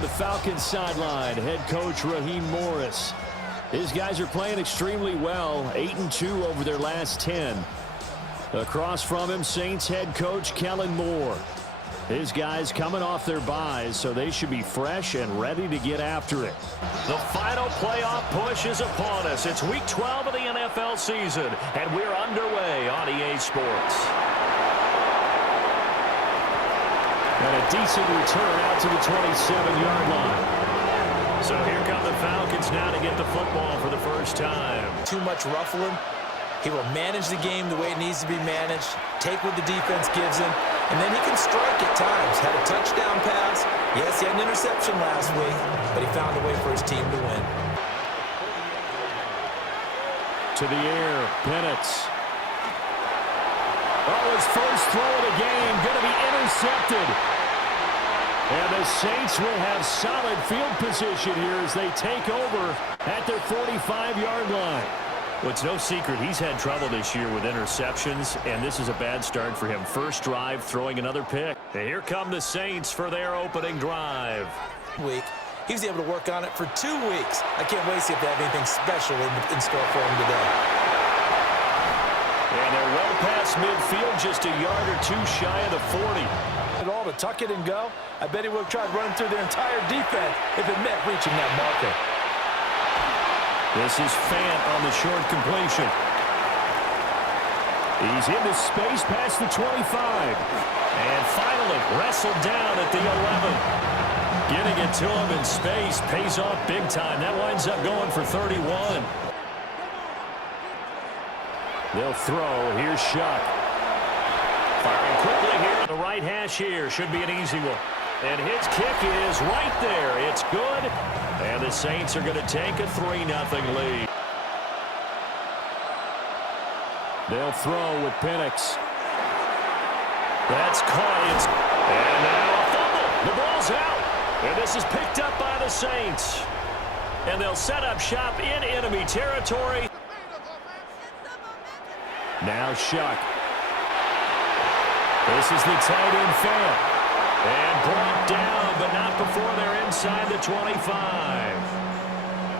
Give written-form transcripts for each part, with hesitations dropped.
on the Falcons sideline, head coach Raheem Morris. His guys are playing extremely well, 8-2 over their last 10. Across from him, Saints head coach Kellen Moore. His guys coming off their byes, so they should be fresh and ready to get after it. The final playoff push is upon us. It's week 12 of the NFL season, and we're underway on EA Sports. And a decent return out to the 27-yard line. So here come the Falcons now to get the football for the first time. Too much ruffling. He will manage the game the way it needs to be managed, take what the defense gives him, and then he can strike at times. Had a touchdown pass. Yes, he had an interception last week, but he found a way for his team to win. To the air, Penix. Oh, his first throw of the game, going to be intercepted. And the Saints will have solid field position here as they take over at their 45-yard line. Well, it's no secret he's had trouble this year with interceptions, and this is a bad start for him. First drive, throwing another pick. And here come the Saints for their opening drive. He was able to work on it for 2 weeks. I can't wait to see if they have anything special in store for him today. And they're well past midfield, just a yard or two shy of the 40. All to tuck it and go. I bet he would have tried running through their entire defense if it meant reaching that marker. This is Fant on the short completion. He's into space past the 25. And finally wrestled down at the 11. Getting it to him in space pays off big time. That winds up going for 31. They'll throw. Here's Shuck. Firing quickly here on the right hash here. Should be an easy one. And his kick is right there. It's good. And the Saints are going to take a 3-0 lead. They'll throw with Penix. That's caught. And now a fumble. The ball's out. And this is picked up by the Saints. And they'll set up shop in enemy territory. Now Shuck. This is the tight end Fant. And brought down, but not before they're inside the 25.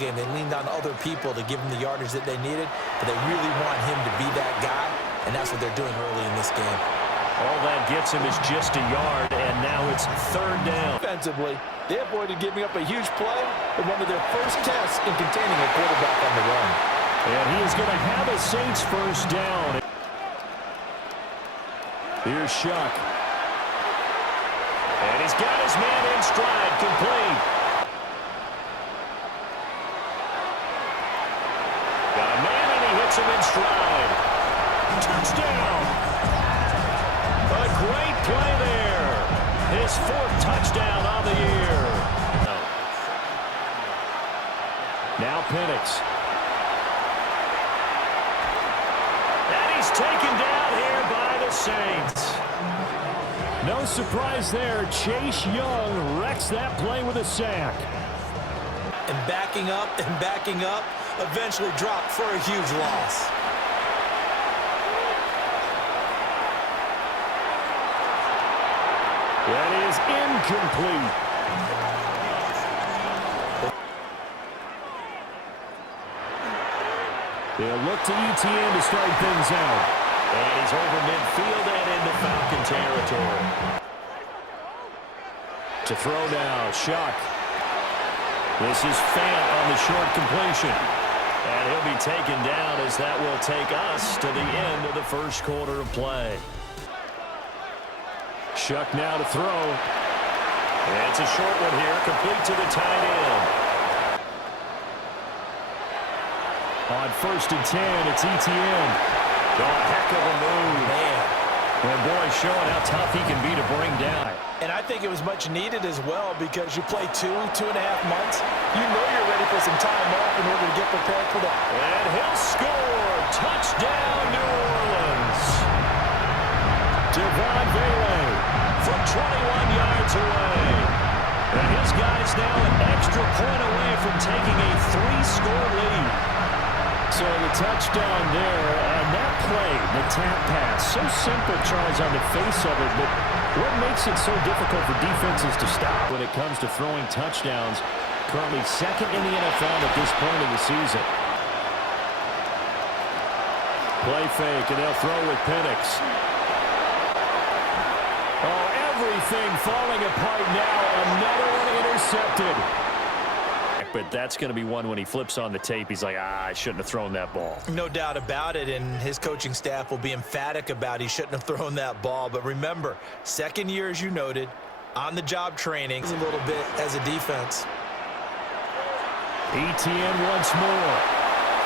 Again, they leaned on other people to give him the yardage that they needed, but they really want him to be that guy, and that's what they're doing early in this game. All that gets him is just a yard, and now it's third down. Defensively, they avoided giving up a huge play in one of their first tests in containing a quarterback on the run. And he is going to have a Saints first down. Here's Shuck. And he's got his man in stride, complete. Got a man, and he hits him in stride. Touchdown! A great play there. His 4th touchdown on the year. Now Penix. And he's taken down here by the Saints. No surprise there. Chase Young wrecks that play with a sack. And backing up, eventually dropped for a huge loss. That is incomplete. They'll look to ETN to start things out. And he's over midfield and into Falcon territory. To throw now, Shuck. This is Fant on the short completion. And he'll be taken down as that will take us to the end of the first quarter of play. Shuck now to throw. And it's a short one here, complete to the tight end. On 1st and 10, it's ETN. Oh, heck of a move. Man. Well, boy, showing how tough he can be to bring down. And I think it was much needed as well because you play 2.5 months. You know you're ready for some time off in order to get prepared for that. And he'll score. Touchdown, New Orleans. Devon Vele from 21 yards away. And his guys now an extra point away from taking a 3-score lead. So the touchdown there, and that play, the tap pass, so simple, Charles, on the face of it, but What makes it so difficult for defenses to stop when it comes to throwing touchdowns? Currently second in the NFL at this point in the season. Play fake, and they'll throw with Penix. Oh, everything falling apart now. Another one intercepted. But that's going to be one when he flips on the tape. He's like, I shouldn't have thrown that ball. No doubt about it, and his coaching staff will be emphatic about he shouldn't have thrown that ball. But remember, second year, as you noted, on-the-job training a little bit as a defense. ETN once more.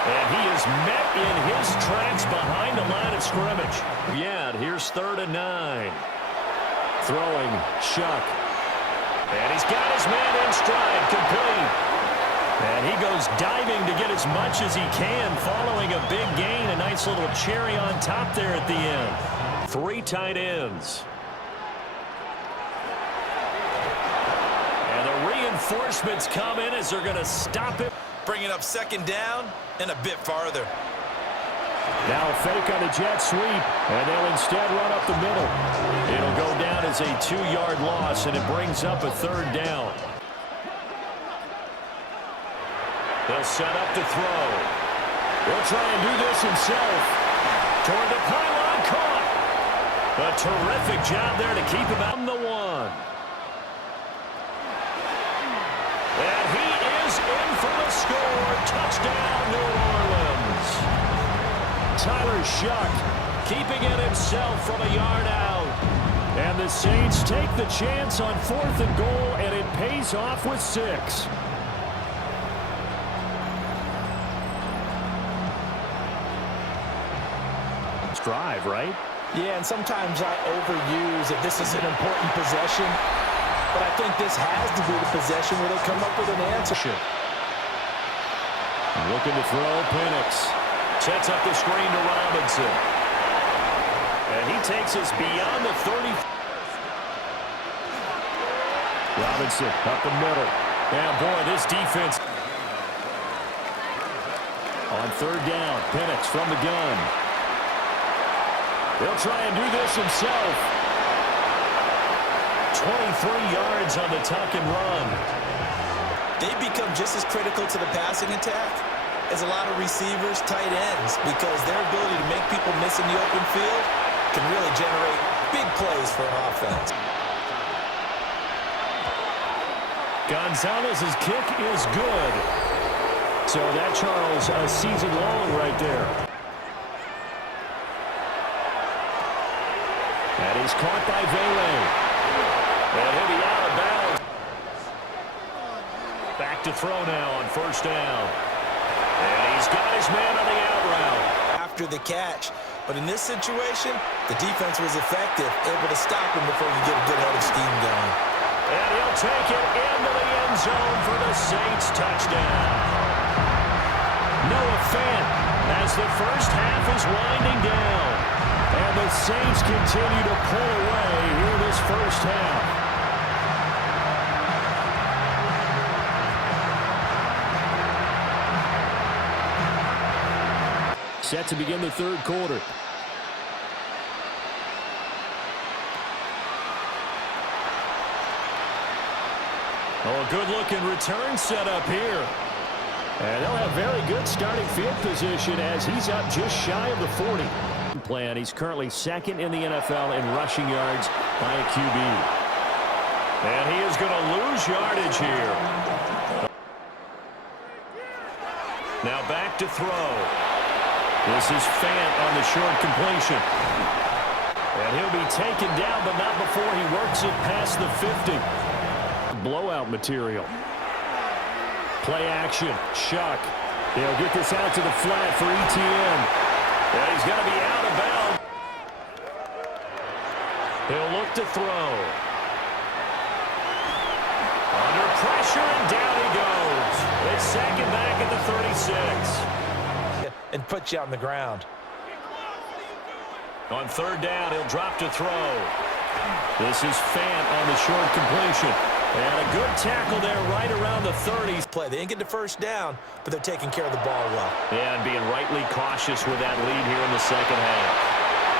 And he is met in his tracks behind the line of scrimmage. Yeah, and here's 3rd and 9. Throwing, Shuck. And he's got his man in stride, complete. And he goes diving to get as much as he can, following a big gain. A nice little cherry on top there at the end. 3 tight ends. And the reinforcements come in as they're going to stop it. Bringing up 2nd down and a bit farther. Now a fake on a jet sweep, and they'll instead run up the middle. It'll go down as a 2-yard loss, and it brings up a 3rd down. They'll set up to throw. He'll try and do this himself. Toward the pylon, caught. A terrific job there to keep him out on the 1. And he is in for the score. Touchdown, New Orleans. Tyler Shuck keeping it himself from a yard out. And the Saints take the chance on 4th and goal, and it pays off with 6. Drive, right? Yeah, and sometimes I overuse if this is an important possession. But I think this has to be the possession where they come up with an answer. Looking to throw, Penix. Sets up the screen to Robinson. And he takes us beyond the 30. Robinson up the middle. And boy, this defense. On 3rd down, Penix from the gun. He'll try and do this himself. 23 yards on the tuck and run. They become just as critical to the passing attack as a lot of receivers, tight ends, because their ability to make people miss in the open field can really generate big plays for an offense. Gonzalez's kick is good. So that, Charles, a season long right there. That is caught by Vele. And he'll be out of bounds. Back to throw now on 1st down. And he's got his man on the out route. After the catch. But in this situation, the defense was effective, able to stop him before you get a good head of steam going. And he'll take it into the end zone for the Saints touchdown. Noah Fant as the first half is winding down. And the Saints continue to pull away here this first half. Set to begin the 3rd quarter. Oh, a good-looking return set up here. And they'll have very good starting field position as he's up just shy of the 40. Plan. He's currently 2nd in the NFL in rushing yards by a QB. And he is going to lose yardage here. Now back to throw. This is Fant on the short completion. And he'll be taken down, but not before he works it past the 50. Blowout material. Play action. Shuck. They'll get this out to the flat for ETN. And he's going to be out of bounds. He'll look to throw. Under pressure, and down he goes. It's 2nd back at the 36. And put you on the ground. On 3rd down, he'll drop to throw. This is Fant on the short completion. And a good tackle there right around the 30s. Play. They didn't get the 1st down, but they're taking care of the ball well. Yeah, and being rightly cautious with that lead here in the 2nd half.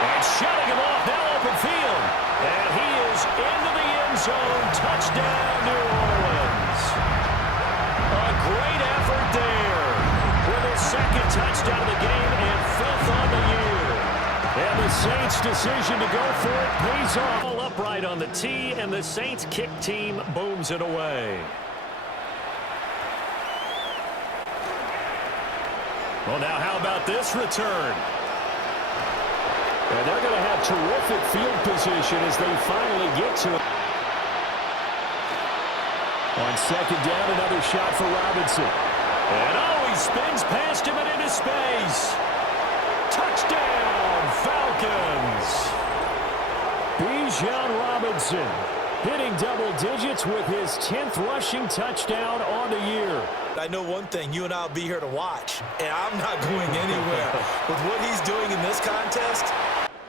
And shutting him off now open field. And he is goes into the end zone. Touchdown, New Orleans. A great effort there with his second touchdown of the game and 5th on the year. And the Saints' decision to go for it pays off. All upright on the tee, and the Saints kick team booms it away. Well, now how about this return? And they're going to have terrific field position as they finally get to it. On second down, another shot for Robinson. And he spins past him and into space. Touchdown, Falcons. Bijan Robinson hitting double digits with his 10th rushing touchdown on the year. I know one thing, you and I will be here to watch, and I'm not going anywhere. With what he's doing in this contest.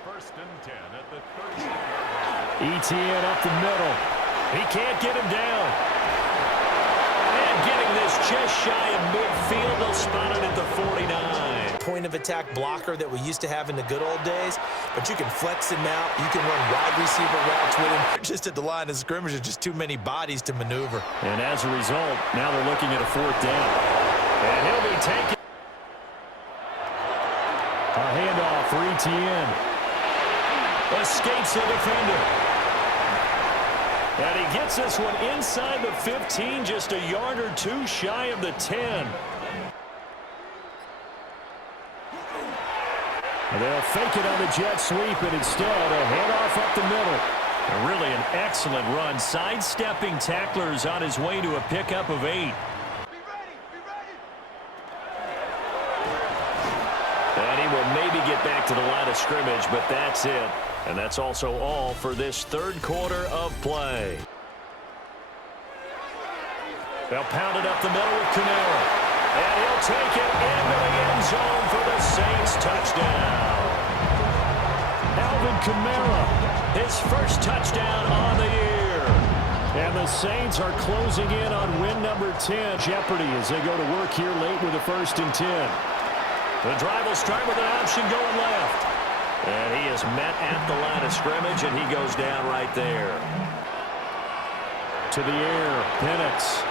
1st and 10 at the 30. ETN up the middle. He can't get him down. And getting this just shy of midfield, they'll spot it at the 49. Point of attack blocker that we used to have in the good old days, but you can flex him out. You can run wide receiver routes with him. Just at the line of scrimmage, there's just too many bodies to maneuver. And as a result, now they're looking at a 4th down. And he'll be taken. A handoff for ETN. Escapes the defender. And he gets this one inside the 15, just a yard or two shy of the 10. They'll fake it on the jet sweep, and instead a handoff up the middle. Really an excellent run, sidestepping tacklers on his way to a pickup of 8. And he will maybe get back to the line of scrimmage, but that's it. And that's also all for this 3rd quarter of play. They'll pound it up the middle with Kamara. And he'll take it into the end zone for the Saints touchdown. Alvin Kamara, His 1st touchdown on the year. and the Saints are closing in on win number 10. Jeopardy as they go to work here late with a 1st and 10. The drive will start with an option going left. And he is met at the line of scrimmage, and he goes down right there. To the air, Penix.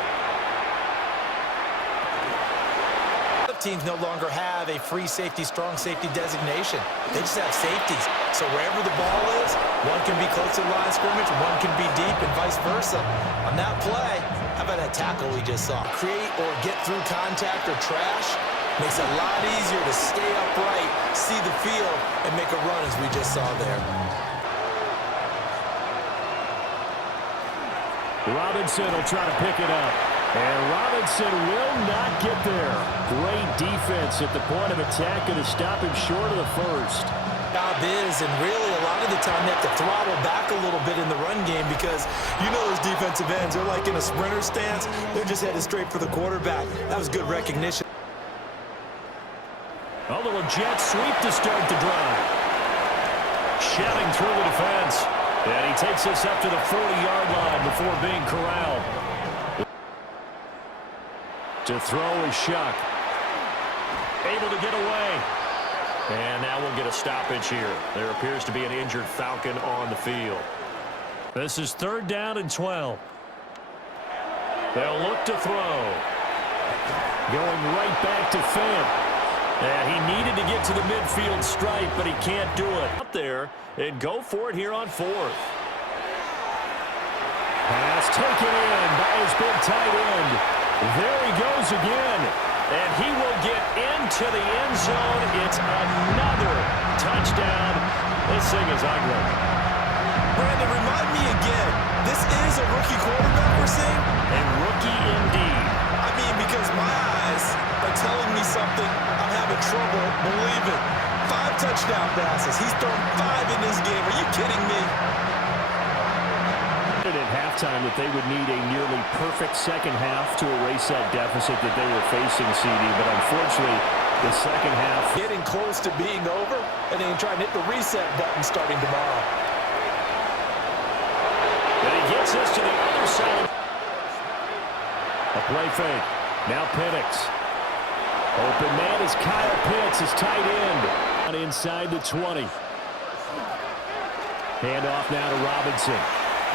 Teams no longer have a free safety, strong safety designation. They just have safeties. So wherever the ball is, one can be close to the line of scrimmage, one can be deep, and vice versa. On that play, how about that tackle we just saw? Create or get through contact or trash makes it a lot easier to stay upright, see the field, and make a run as we just saw there. Robinson will try to pick it up. And Robinson will not get there. Great defense at the point of attack, going to stop him short of the 1st. Job is, and really a lot of the time they have to throttle back a little bit in the run game because you know those defensive ends, they're like in a sprinter stance. They're just headed straight for the quarterback. That was good recognition. A little jet sweep to start the drive. Shelling through the defense. And he takes this up to the 40-yard line before being corralled. To throw is Shuck. Able to get away. And now we'll get a stoppage here. There appears to be an injured Falcon on the field. This is 3rd down and 12. They'll look to throw. Going right back to Fant. And he needed to get to the midfield stripe, but he can't do it. Up there and go for it here on 4th. Pass taken in by his big tight end. There he goes again. And he will get into the end zone. It's another touchdown. This thing is ugly. Brandon, remind me again, this is a rookie quarterback we're seeing? A rookie indeed. I mean, because my eyes are telling me something I'm having trouble believing. 5 touchdown passes. He's thrown 5 in this game. Are you kidding me? At halftime that they would need a nearly perfect second half to erase that deficit that they were facing, CD, but unfortunately the second half Getting close to being over, and then trying to hit the reset button starting tomorrow. And he gets us to the other side. a play fake. Now Penix. Open man is Kyle Pitts, his tight end. Inside the 20. Handoff now to Robinson.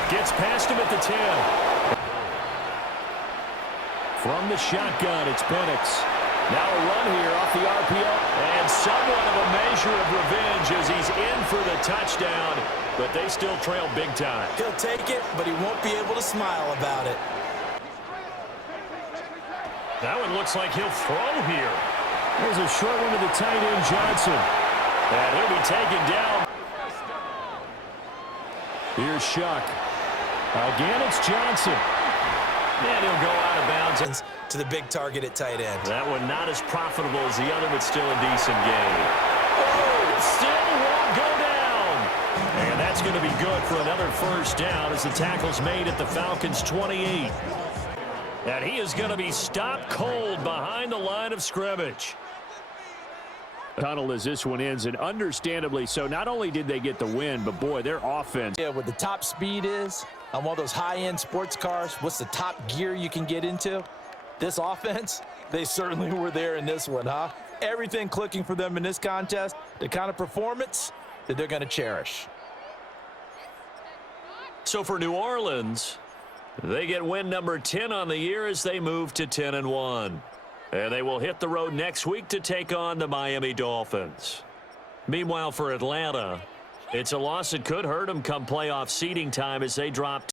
Gets past him at the 10. From the shotgun, it's Penix. Now a run here off the RPO. And somewhat of a measure of revenge as he's in for the touchdown. But they still trail big time. He'll take it, but he won't be able to smile about it. That one looks like he'll throw here. There's a short one to the tight end, Johnson. And he'll be taken down. Here's Shuck. Again, it's Johnson. And he'll go out of bounds. To the big target at tight end. That one not as profitable as the other, but still a decent gain. Oh, still won't go down. And that's going to be good for another first down as the tackle's made at the Falcons' 28. And he is going to be stopped cold behind the line of scrimmage. Tunnel as this one ends, and understandably so. Not only did they get the win, but boy, their offense. Yeah, what the top speed is on one of those high-end sports cars, what's the top gear you can get into? This offense, they certainly were there in this one, huh? Everything clicking for them in this contest, the kind of performance that they're going to cherish. So for New Orleans, they get win number 10 on the year as they move to 10-1. And they will hit the road next week to take on the Miami Dolphins. Meanwhile, for Atlanta, it's a loss that could hurt them come playoff seeding time as they drop